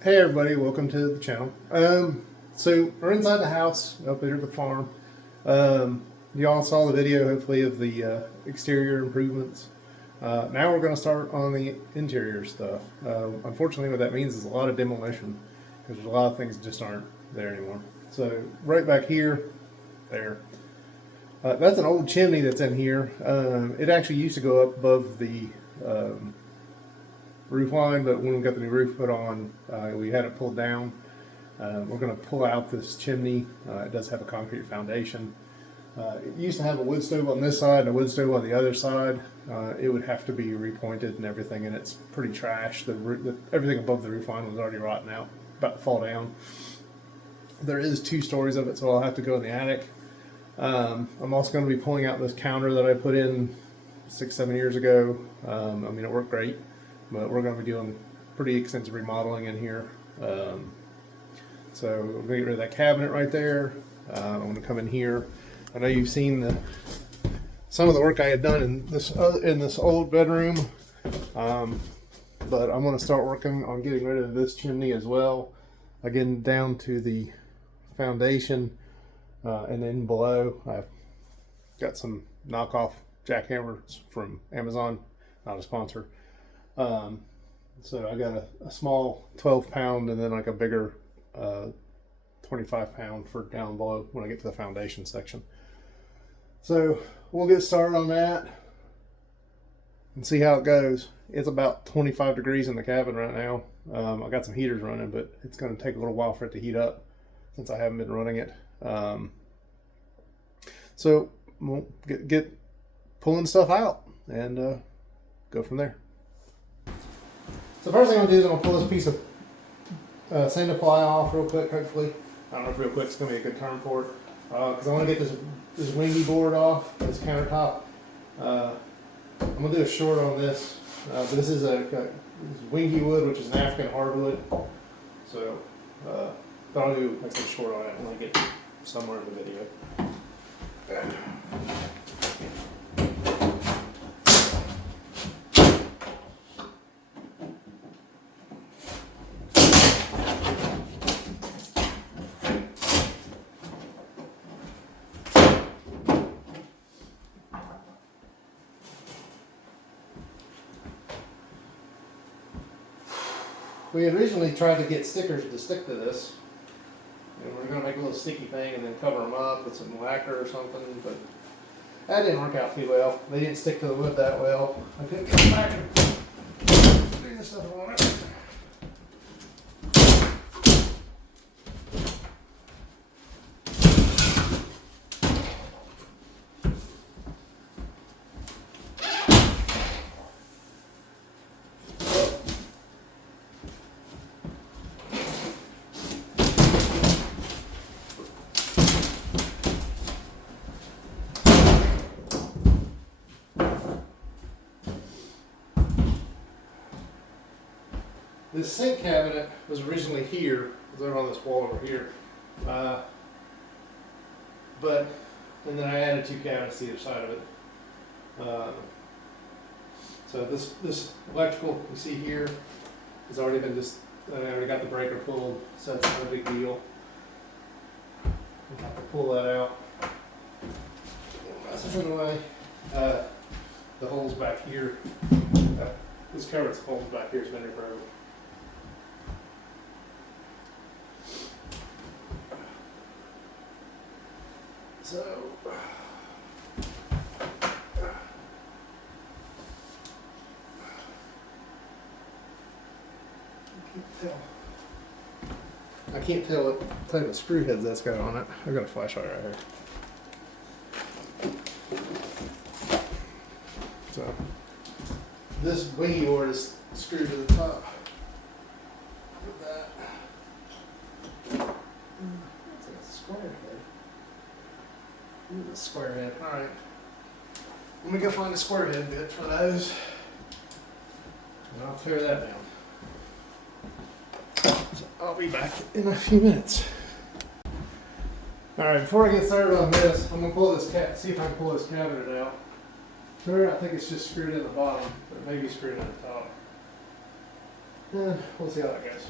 Hey everybody, welcome to the channel. So we're inside the house up here at the farm. You all saw the video, hopefully, of the exterior improvements. Now we're going to start on the interior stuff. Unfortunately, what that means is a lot of demolition because there's a lot of things that just aren't there anymore. So right back here, there. That's an old chimney that's in here. It actually used to go up above the roof line, but when we got the new roof put on, we had it pulled down. We're going to pull out this chimney. It does have a concrete foundation. It used to have a wood stove on this side and a wood stove on the other side. It would have to be repointed and everything, and it's pretty trash. Everything above the roof line was already rotten out, about to fall down. There is 2 stories of it, so I'll have to go in the attic. I'm also going to be pulling out this counter that I put in 6-7 years ago. I mean, it worked great, but we're going to be doing pretty extensive remodeling in here. So we're going to get rid of that cabinet right there. I'm going to come in here. I know you've seen some of the work I had done in this old bedroom, but I'm going to start working on getting rid of this chimney as well. Again, down to the foundation, and then below I've got some knockoff jackhammers from Amazon, not a sponsor. So I got a small 12-pound and then like a bigger 25-pound for down below when I get to the foundation section. So we'll get started on that and see how it goes. It's about 25 degrees in the cabin right now. I got some heaters running, but it's going to take a little while for it to heat up since I haven't been running it. So we'll get pulling stuff out and go from there. So first thing I'm going to do is I'm going to pull this piece of sand ply off real quick, hopefully. I don't know if real quick is going to be a good term for it. Because I want to get this wingy board off, this countertop. I'm going to do a short on this. This is this wingy wood, which is an African hardwood. So, but I'll do like a short on it when I get somewhere in the video. We had originally tried to get stickers to stick to this, and we were going to make a little sticky thing and then cover them up with some lacquer or something, but that didn't work out too well. They didn't stick to the wood that well. I couldn't come back and do this stuff on it. This sink cabinet was originally here, it was over on this wall over here, and then I added 2 cabinets to either side of it. So this electrical you see here has already been I already got the breaker pulled, so that's not a big deal. I'll have to pull that out. That's in the way. The holes back here, this cover's holes back here has been removed. So, I can't tell what type of screw heads that's got on it. I've got a flashlight right here. So, this wingy board is screwed to the top. Look at that. It's like a square head. Ooh, a square head. Alright. Let me go find a square head bit for those. And I'll tear that down. So I'll be back in a few minutes. Alright, before I get started on this, I'm going to pull this see if I can pull this cabinet out. Sure, I think it's just screwed in the bottom, but maybe screwed in the top. We'll see how that goes.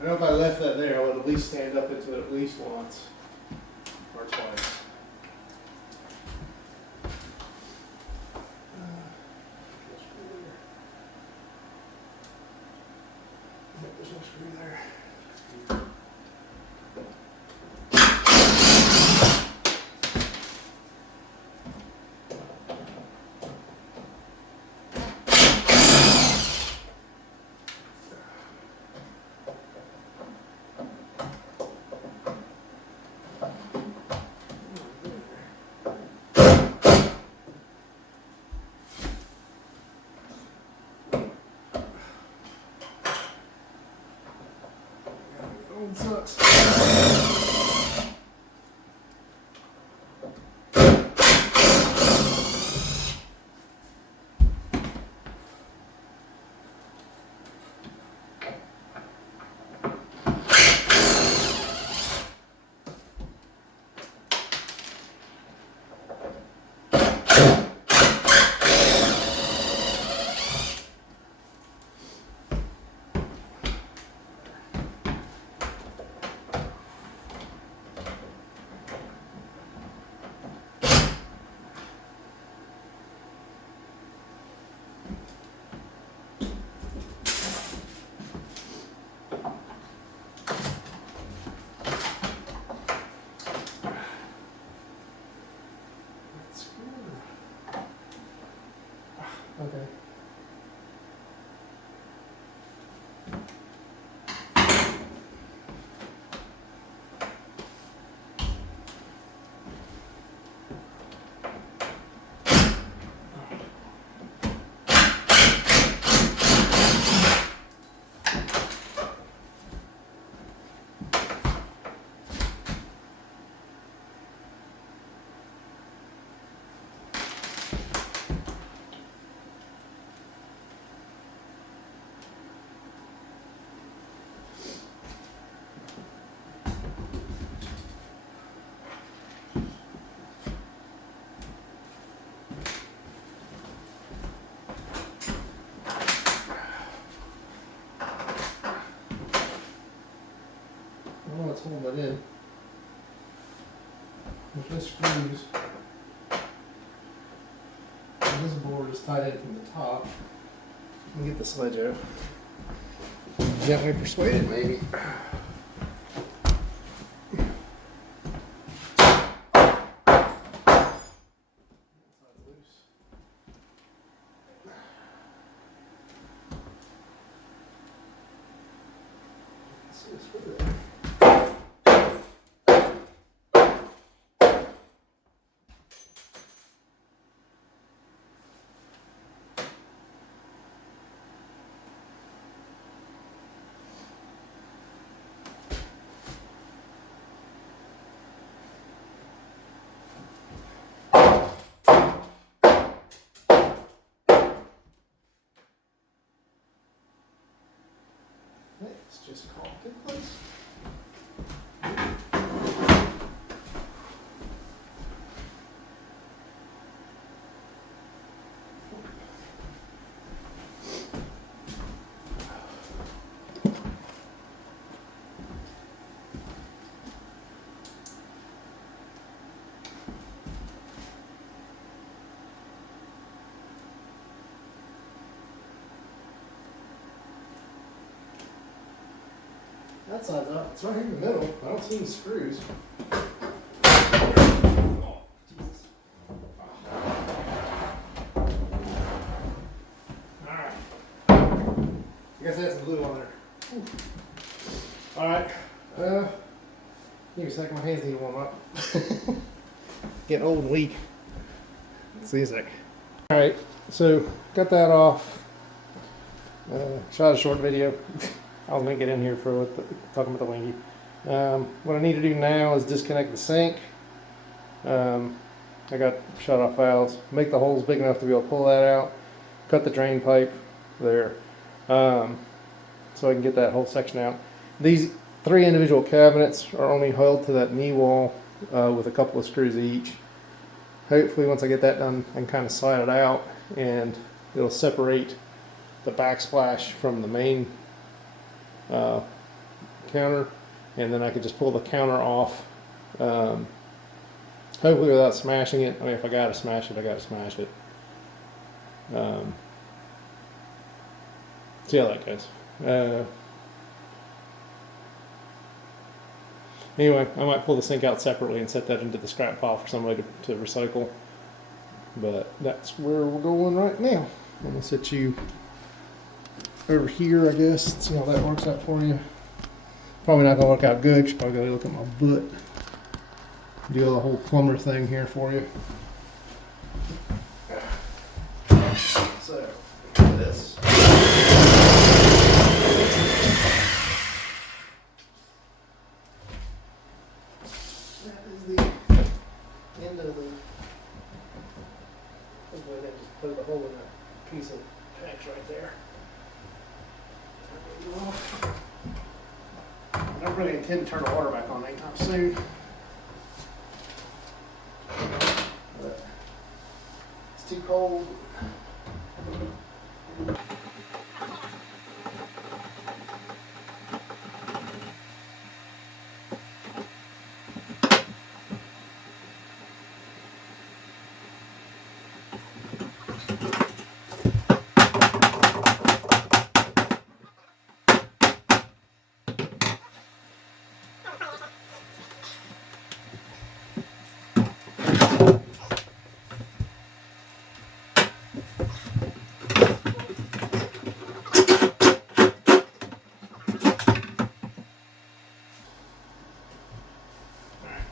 I know if I left that there, I would at least stand up into it at least once or twice. There's no screw there. Old sucks. Okay. I don't know what's holding it in. With this screws, and this board is tied in from the top. Let me get the sledge out. Gently persuaded, maybe. Let's just call it in place. That side's up. It's right here in the middle. I don't see any screws. Oh, Jesus. glue on there. Alright, give me a second, my hands need to warm up. Getting old and weak. See a sec. Alright, so got that off. Shot a short video. I'll link it in here for talking about the wingy. What I need to do now is disconnect the sink. I got shut off valves. Make the holes big enough to be able to pull that out. Cut the drain pipe there. So I can get that whole section out. These 3 individual cabinets are only held to that knee wall with a couple of screws each. Hopefully once I get that done, I can kind of slide it out and it'll separate the backsplash from the main counter, and then I could just pull the counter off, hopefully without smashing it. I mean, if I gotta smash it, I gotta smash it. See how that goes. Anyway, I might pull the sink out separately and set that into the scrap pile for somebody to recycle. But that's where we're going right now. I'm gonna set you over here, I guess. See how that works out for you. Probably not gonna work out good. She's probably gonna look at my butt. Do the whole plumber thing here for you. So, this. That is the end of the. Hopefully, that just put a hole in that piece of patch right there. I don't really intend to turn the water back on anytime soon. But it's too cold.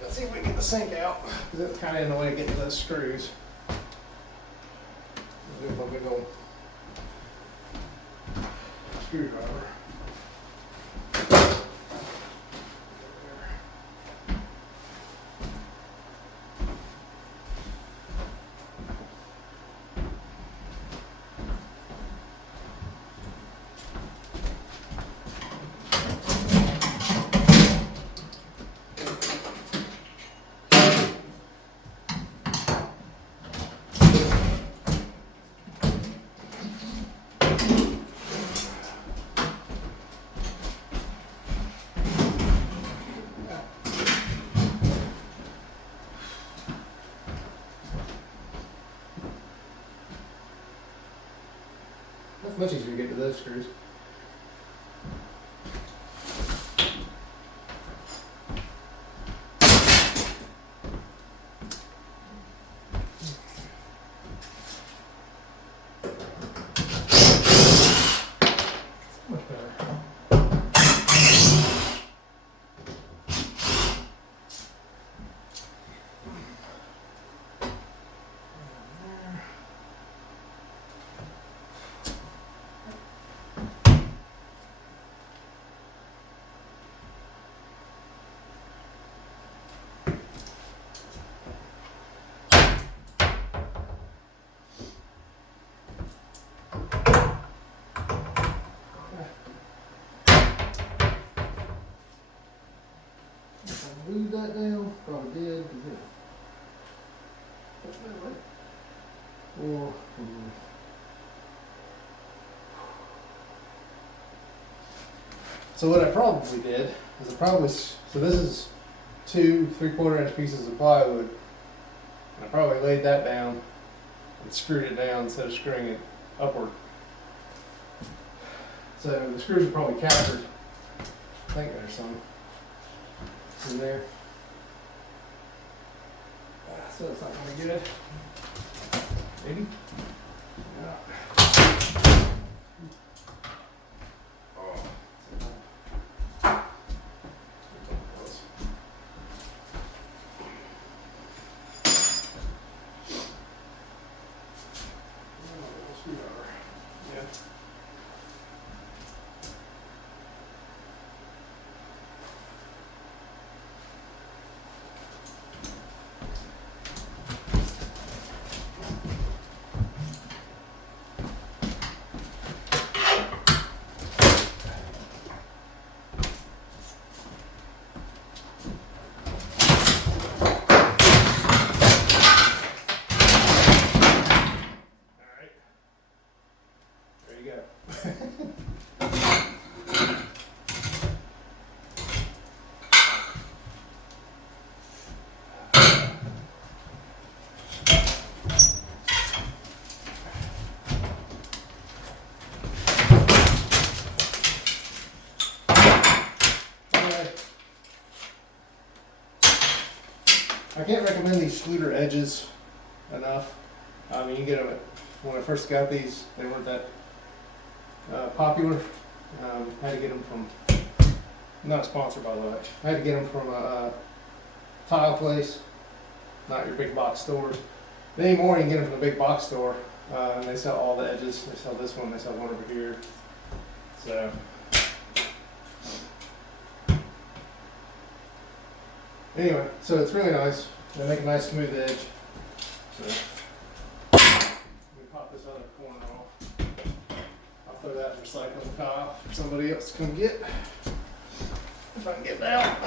Let's see if we can get the sink out, because it's kind of in the way of getting to those screws. Do a big old screwdriver. That's much easier to get to those screws. Much better. Move that down, probably did. Or so what I probably did is so this is 2 3/4 inch pieces of plywood. I probably laid that down and screwed it down instead of screwing it upward. So the screws are probably captured. I think there's some in there. So it's not going to be good. Maybe. Yeah. Oh. can't recommend these Schluter edges enough. I mean, you can get them when I first got these, they weren't that popular. I had to get them from, not a sponsor by the way, I had to get them from a tile place, not your big box stores. But anymore, you can get them from a big box store, and they sell all the edges. They sell this one, they sell one over here. So, anyway, so it's really nice. They make a nice smooth edge. So, let me pop this other corner off. I'll throw that in the recycling pile for somebody else to come get. If I can get it out.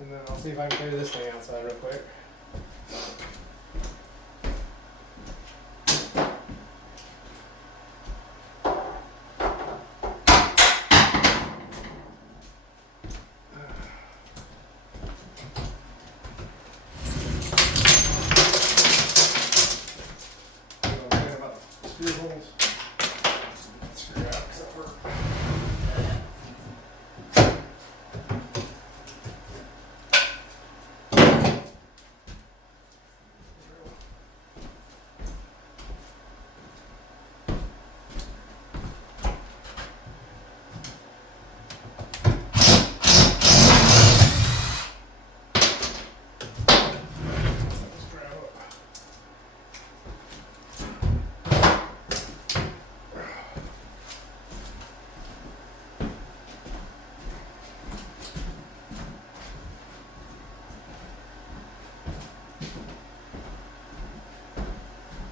And then I'll see if I can clear this thing outside real quick. Screw holes. Screw out because that worked.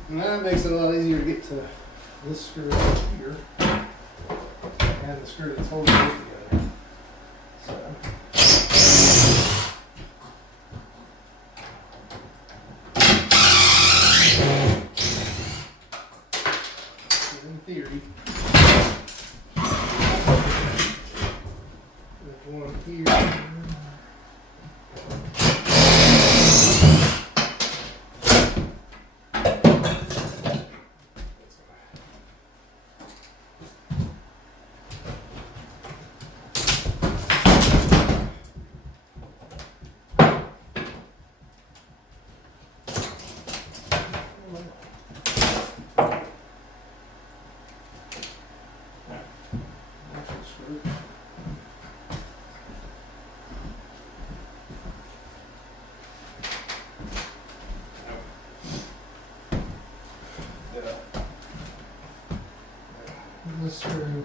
And that makes it a lot easier to get to this screw right here and the screw that's holding it together. So, in theory, there's one here. This screw.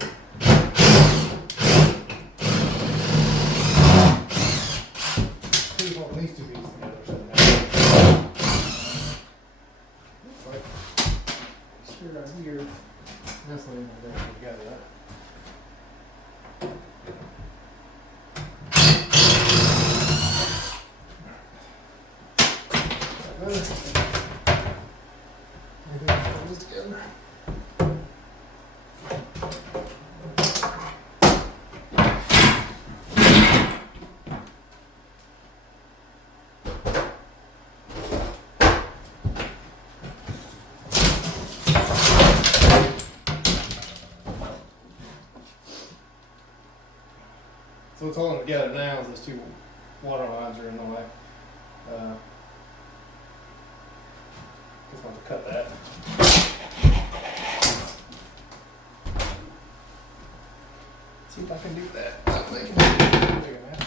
Put these two pieces together. So looks like screw right here. That's not even together. Together. So what's holding together now is those two water lines are in the way. Just want to cut that. See if I can do that. I'm making a big mess.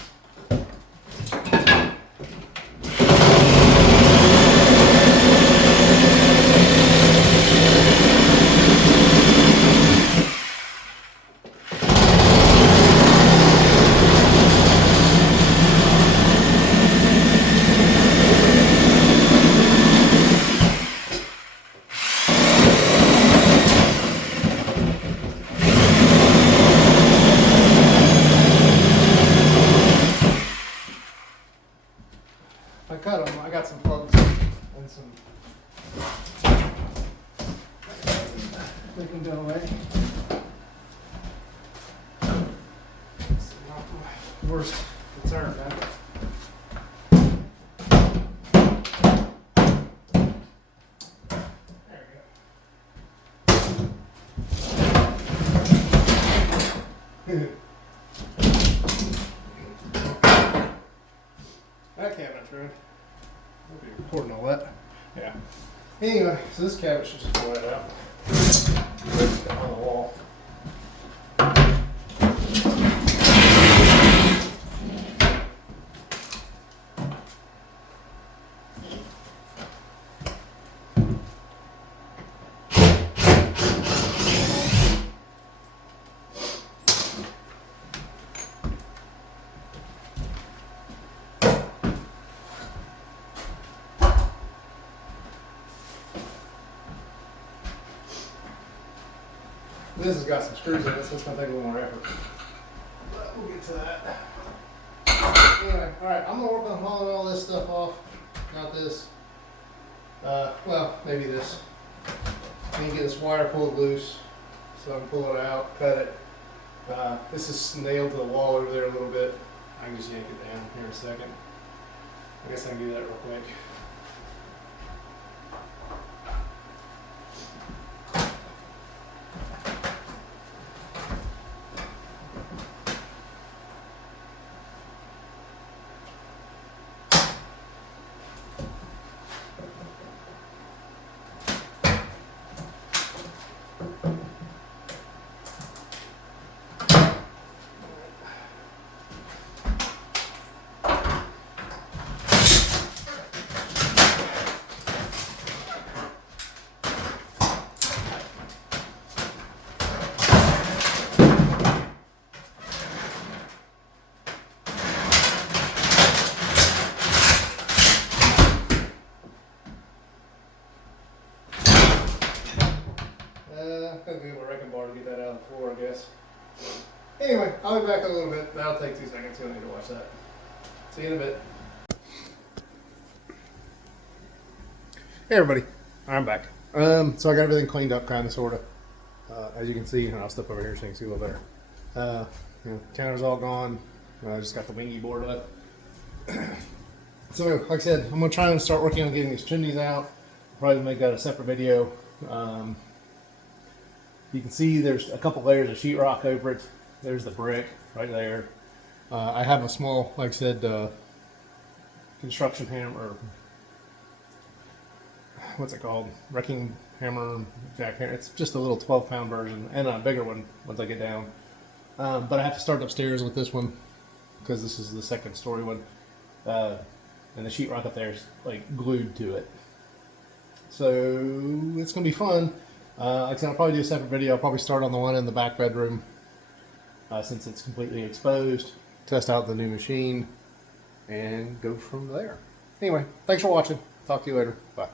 worst concern, man. That cabinet's ruined. We'll be recording all that. Yeah. Anyway, so this cabinet should just pull that out. It's on the wall. This has got some screws in it, so it's going to take a little more effort. But we'll get to that. Anyway, alright, I'm going to work on hauling all this stuff off. Not this. Well, maybe this. I need to get this wire pulled loose so I can pull it out, cut it. This is nailed to the wall over there a little bit. I can just yank it down here in a second. I guess I can do that real quick. Could be able to wrecking bar to get that out of the floor, I guess. Anyway, I'll be back in a little bit. That'll take 2 seconds. You'll need to watch that. See you in a bit. Hey everybody, I'm back. So I got everything cleaned up, kind of, sort of. As you can see, and I'll step over here so you can see a little better. Counter's all gone. I just got the wingy board left. So, like I said, I'm gonna try and start working on getting these chimneys out. Probably make that a separate video. You can see there's a couple layers of sheetrock over it. There's the brick right there. I have a small, like I said, construction hammer, or what's it called? Wrecking hammer, jackhammer. It's just a little 12-pound version, and a bigger one once I get down. But I have to start upstairs with this one because this is the second story one, and the sheetrock up there is like glued to it. So it's gonna be fun. Like I said, I'll probably do a separate video. I'll probably start on the one in the back bedroom since it's completely exposed. Test out the new machine and go from there. Anyway, thanks for watching. Talk to you later. Bye.